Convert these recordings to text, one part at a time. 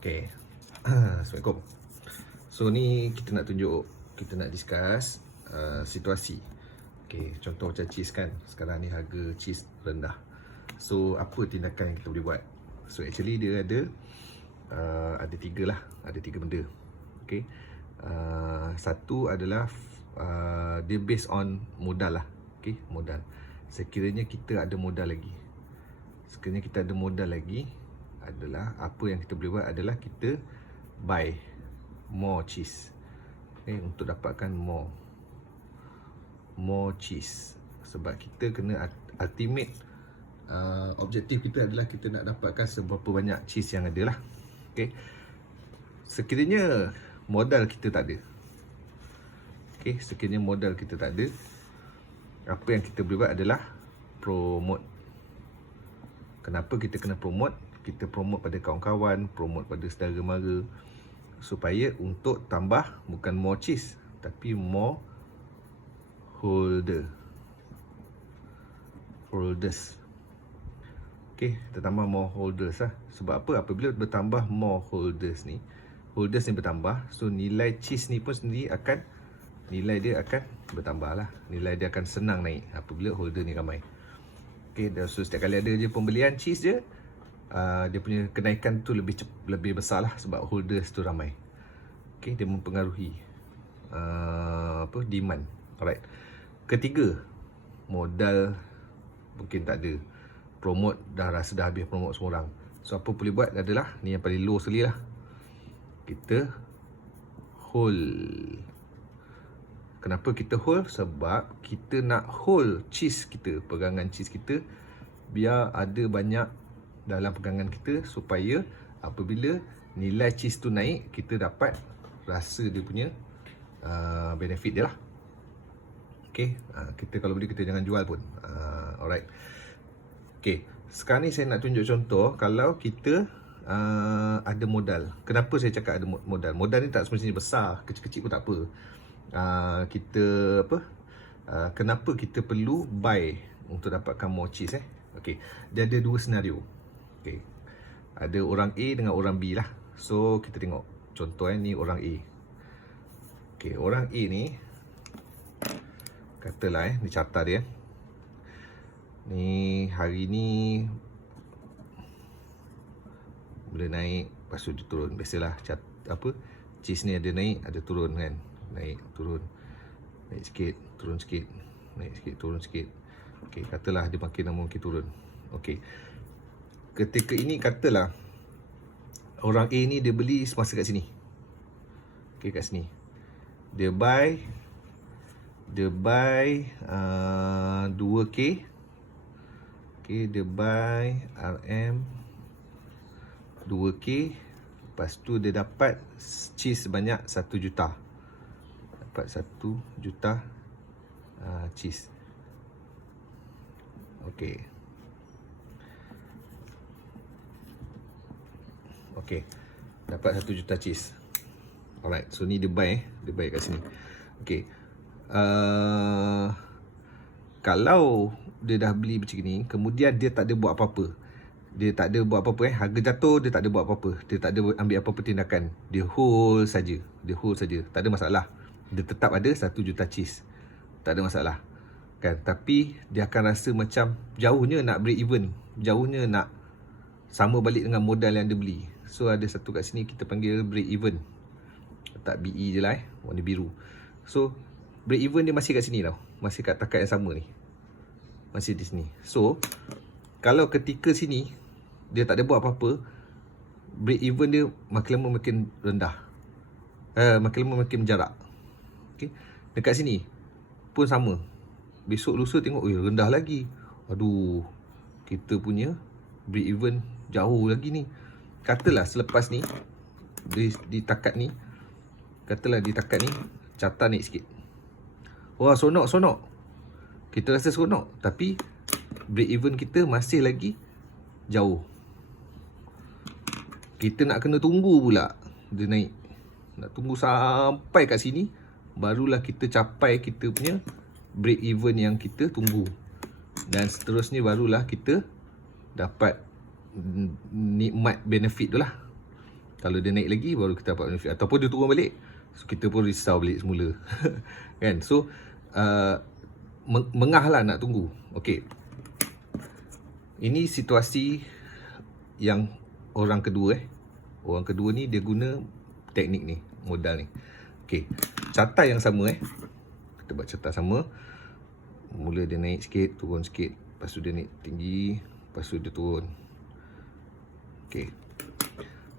Okay. Assalamualaikum. So ni kita nak tunjuk, kita nak discuss situasi. Okay, contoh macam cheese kan. Sekarang ni harga cheese rendah. So apa tindakan yang kita boleh buat? So actually dia ada tiga lah. Ada tiga benda. Okay. Satu adalah dia based on modal lah. Okay, modal. Sekiranya kita ada modal lagi, adalah apa yang kita boleh buat adalah kita buy more cheese, okay, untuk dapatkan more cheese. Sebab kita kena ultimate objektif kita adalah kita nak dapatkan seberapa banyak cheese yang ada lah. Okay. Sekiranya modal kita tak ada, apa yang kita boleh buat adalah promote. Kenapa kita kena promote? Kita promote pada kawan-kawan, promote pada saudara mara, supaya untuk tambah bukan more cheese tapi more holders. Okay, kita tambah more holders lah. Sebab apa? Apabila bertambah more holders ni bertambah, so nilai cheese ni pun sendiri nilai dia akan bertambah lah. Nilai dia akan senang naik apabila holder ni ramai. Okay, so setiap kali ada je pembelian cheese je, dia punya kenaikan tu lebih besar lah sebab holders tu ramai. Okay, dia mempengaruhi demand. Alright. Ketiga, modal mungkin tak ada. Promote dah habis promote semua orang. So apa boleh buat adalah, ni yang paling low sekali lah, kita hold. Kenapa kita hold? Sebab kita nak hold cheese kita, pegangan cheese kita, biar ada banyak dalam pegangan kita, supaya apabila nilai cheese tu naik, kita dapat rasa dia punya benefit dia lah. Okay, kita kalau boleh kita jangan jual pun. Alright. Okay, sekarang ni saya nak tunjuk contoh. Kalau kita ada modal. Kenapa saya cakap ada modal? Modal ni tak semestinya besar, kecil-kecil pun tak apa. Kenapa kita perlu buy untuk dapatkan more cheese Okay, dia ada dua senario. Okay, ada orang A dengan orang B lah. So kita tengok contoh ni orang A. Okay, orang A ni katalah ni carta dia. Ni hari ni boleh naik, lepas tu dia turun. Biasalah cheese ni ada naik, ada turun kan. Naik, turun, naik sikit, turun sikit, naik sikit, turun sikit. Okay, katalah dia makin lama makin turun. Okay, ketika ini katalah orang A ni dia beli semasa kat sini. Okay, kat sini dia buy 2K. Okay, dia buy RM 2K. Lepas tu dia dapat cheese sebanyak 1 juta. Dapat 1 juta cheese. Okay. Okay, dapat 1 juta cheese. Alright, so ni dia buy kat sini. Okay, kalau dia dah beli macam ni, kemudian dia tak ada buat apa-apa, harga jatuh, dia tak ada buat apa-apa, dia tak ada ambil apa-apa tindakan, dia hold saja, tak ada masalah. Dia tetap ada 1 juta cheese, tak ada masalah kan. Tapi dia akan rasa macam jauhnya nak break even, jauhnya nak sama balik dengan modal yang dia beli. So ada satu kat sini kita panggil break even. Letak BE je lah warna biru. So break even dia masih kat sini tau, masih kat takat yang sama ni, masih di sini. So kalau ketika sini dia tak ada buat apa-apa, break even dia makin lama makin rendah, makin lama makin jarak. Okay, dekat sini pun sama. Besok lusa tengok rendah lagi. Aduh, kita punya break even jauh lagi ni. Katalah selepas ni di takat ni, carta naik sikit. Wah, sonok. Kita rasa seronok, tapi break even kita masih lagi jauh. Kita nak kena tunggu pula dia naik. Nak tunggu sampai kat sini, barulah kita capai kita punya break even yang kita tunggu. Dan seterusnya barulah kita dapat nikmat benefit tu lah. Kalau dia naik lagi, baru kita dapat benefit. Ataupun dia turun balik, so kita pun risau balik semula. Kan? So mengah lah nak tunggu. Okay, ini situasi yang orang kedua Orang kedua ni dia guna teknik ni, modal ni. Okay, carta yang sama kita buat carta sama. Mula dia naik sikit, turun sikit, lepas tu dia naik tinggi, lepas tu dia turun. Okay,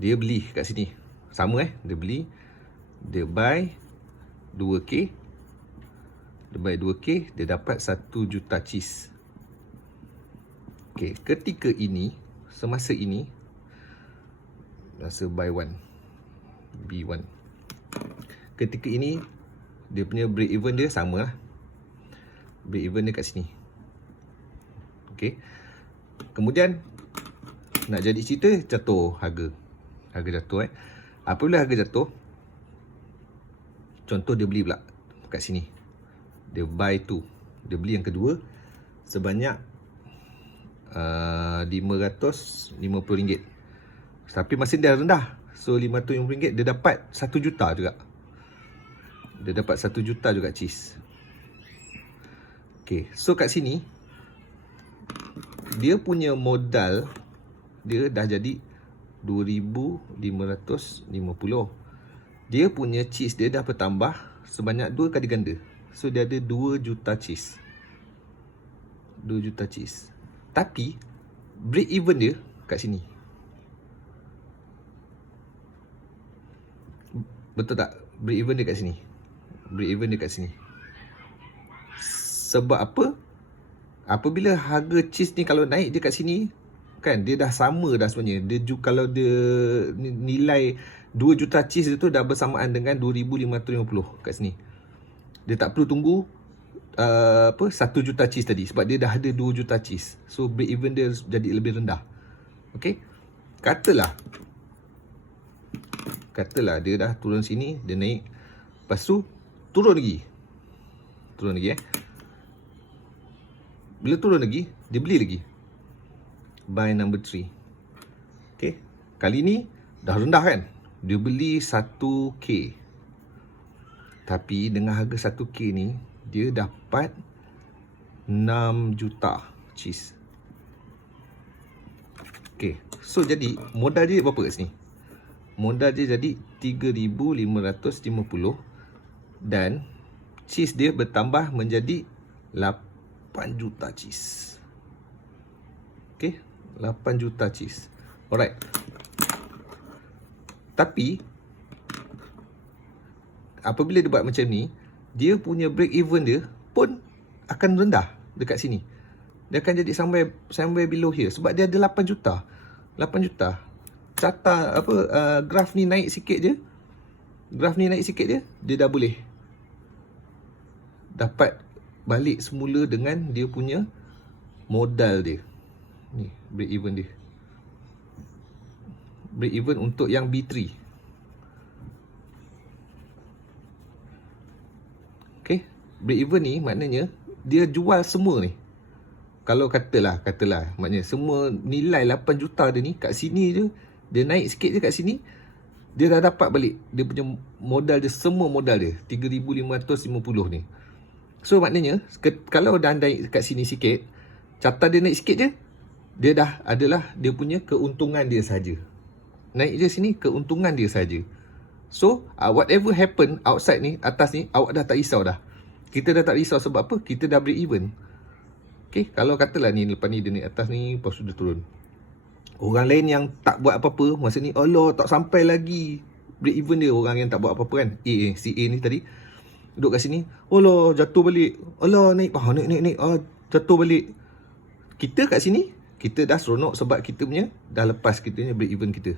dia beli kat sini sama dia beli, dia buy 2k, dia buy 2k, dia dapat 1 juta cheese. Okay, ketika ini, semasa ini, masa buy 1 B1, ketika ini dia punya break even dia sama lah. Break even dia kat sini. Okay, kemudian nak jadi cerita, jatuh harga jatuh apabila harga jatuh, contoh dia beli pula kat sini, dia buy tu, dia beli yang kedua sebanyak RM550, tapi masih dah rendah. So RM550 dia dapat 1 juta juga. Dia dapat 1 juta juga cheese. Okay, so kat sini dia punya modal dia dah jadi 2,550. Dia punya cheese dia dah bertambah sebanyak 2 kali ganda. So dia ada 2 juta cheese. 2 juta cheese. Tapi break even dia kat sini. Betul tak? Break even dia kat sini. Break even dia kat sini. Sebab apa? Apabila harga cheese ni kalau naik dia kat sini, kan dia dah sama dah sebenarnya. Kalau dia nilai 2 juta cheese itu dah bersamaan dengan 2,550 kat sini. Dia tak perlu tunggu 1 juta cheese tadi, sebab dia dah ada 2 juta cheese. So break even dia jadi lebih rendah. Okay, katalah dia dah turun sini, dia naik, lepas tu turun lagi. Bila turun lagi, dia beli lagi. Buy number 3. Okay, kali ni dah rendah kan, dia beli 1k. Tapi dengan harga 1k ni, dia dapat 6 juta cheese. Okay, so jadi modal dia berapa kat sini? Modal dia jadi 3,550 dan cheese dia bertambah menjadi 8 juta cheese. Okay, 8 juta cheese. Alright. Tapi apabila dia buat macam ni, dia punya break even dia pun akan rendah dekat sini. Dia akan jadi somewhere below here, sebab dia ada 8 juta. 8 juta. Carta graf ni naik sikit je. Dia dah boleh dapat balik semula dengan dia punya modal dia. Ni break even dia. Break even untuk yang B3. Okay, break even ni maknanya dia jual semua ni. Kalau katalah maknanya semua nilai 8 juta dia ni kat sini je, dia naik sikit je kat sini, dia dah dapat balik dia punya modal dia, semua modal dia 3,550 ni. So maknanya kalau dah naik kat sini sikit, carta dia naik sikit je, dia dah adalah dia punya keuntungan dia saja. Naik je sini, keuntungan dia saja. So whatever happen outside ni, atas ni, awak dah tak risau dah. Kita dah tak risau sebab apa? Kita dah break even. Okay, kalau katalah ni lepas ni dia naik atas ni, lepas tu dia turun. Orang lain yang tak buat apa-apa masa ni, Allah, tak sampai lagi break even dia. Orang yang tak buat apa-apa kan, si A ni tadi duduk kat sini, Allah, jatuh balik, Allah, naik, naik, jatuh balik. Kita kat sini, kita dah seronok sebab kita punya dah lepas kita punya break even kita.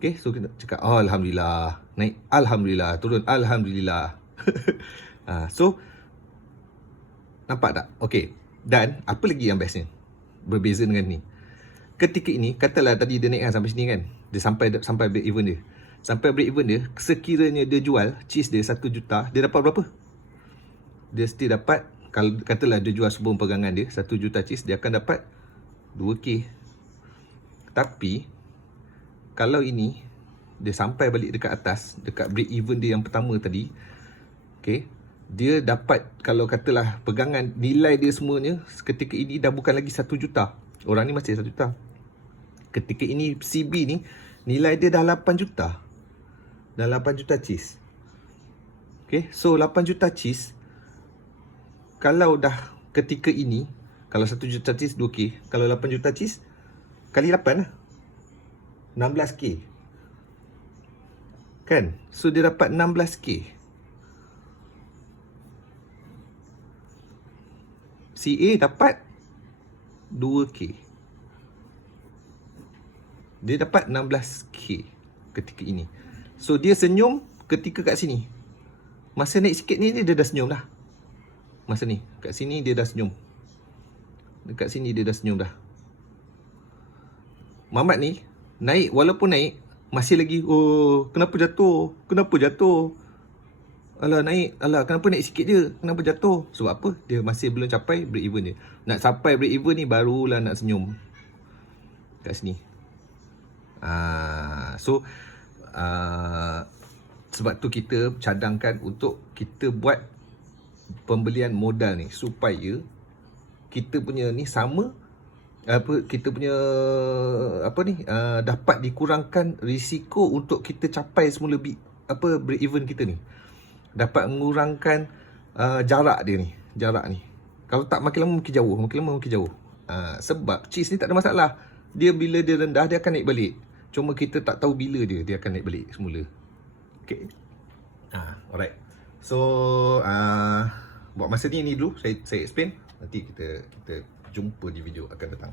Okay, so kita cakap, Alhamdulillah, naik, Alhamdulillah, turun, Alhamdulillah. So nampak tak? Okay, dan apa lagi yang bestnya berbeza dengan ni? Ketika ini, katalah tadi dia naik kan sampai sini kan, dia sampai break even dia. Sampai break even dia, sekiranya dia jual cheese dia 1 juta, dia dapat berapa? Dia still dapat, kalau katalah dia jual sebelum pegangan dia 1 juta cheese, dia akan dapat 2k. Tapi kalau ini dia sampai balik dekat atas, dekat break even dia yang pertama tadi, okay, dia dapat, kalau katalah pegangan nilai dia semuanya ketika ini dah bukan lagi 1 juta. Orang ni masih 1 juta. Ketika ini CB ni nilai dia dah 8 juta. Dah 8 juta cheese. Okay, so 8 juta cheese, kalau dah ketika ini, kalau 1 juta cheese 2K, kalau 8 juta cheese kali 8 lah, 16K. Kan? So dia dapat 16K. CA dapat 2K. Dia dapat 16K ketika ini. So dia senyum ketika kat sini. Masa naik sikit ni dia dah senyum dah. Masa ni, kat sini dia dah senyum. Dekat sini dia dah senyum dah. Mamat ni naik, walaupun naik masih lagi, oh kenapa jatuh? Kenapa jatuh? Alah naik, alah kenapa naik sikit je? Kenapa jatuh? Sebab apa? Dia masih belum capai break even dia. Nak sampai break even ni barulah nak senyum. Kat sini. So sebab tu kita cadangkan untuk kita buat pembelian modal ni supaya kita punya ni sama, kita punya dapat dikurangkan risiko untuk kita capai semula break even kita ni. Dapat mengurangkan jarak dia ni, Kalau tak makin lama makin jauh, sebab cheese ni tak ada masalah. Dia bila dia rendah dia akan naik balik. Cuma kita tak tahu bila dia akan naik balik semula. Okay. Alright. So buat masa ni dulu saya explain. Nanti kita jumpa di video akan datang.